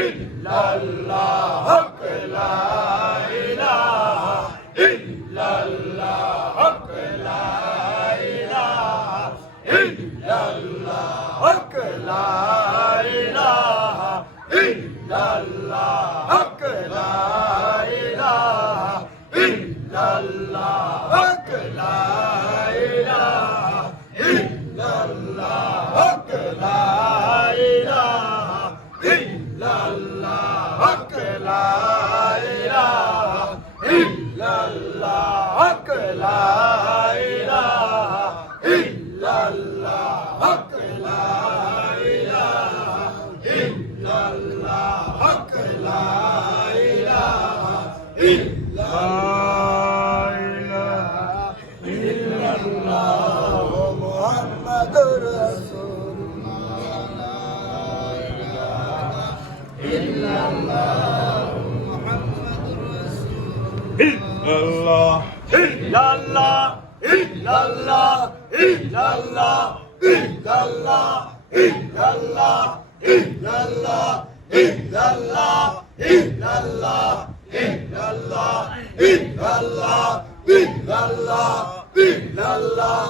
ইল্লাল্লাহ হক লা ইলাহা ইল্লাল্লাহ হক লা ইলাহা ইল্লাল্লাহ হক লা ইলাহা ইল্লাল্লাহ হক লা ইলাহা ইল্লাল্লাহ হক লা ইলাহা ইল্লাল্লাহ হক লা ইলাহা ইল্লাল্লাহ হক লা ইলাহা ইল্লাল্লাহ হক লা ইলাহা ইল্লাল্লাহ হক লা ইলাহা ইল্লাল্লাহ হক লা ইলাহা ইল্লাল্লাহ মুহাম্মাদুর ইল্লাল্লাহ ইল্লাল্লাহ ইল্লাল্লাহ ইল্লাল্লাহ ইল্লাল্লাহ ইল্লাল্লাহ ইল্লাল্লাহ ইল্লাল্লাহ ইল্লাল্লাহ ইল্লাল্লাহ ইল্লাল্লাহ ইল্লাল্লাহ ইল্লাল্লাহ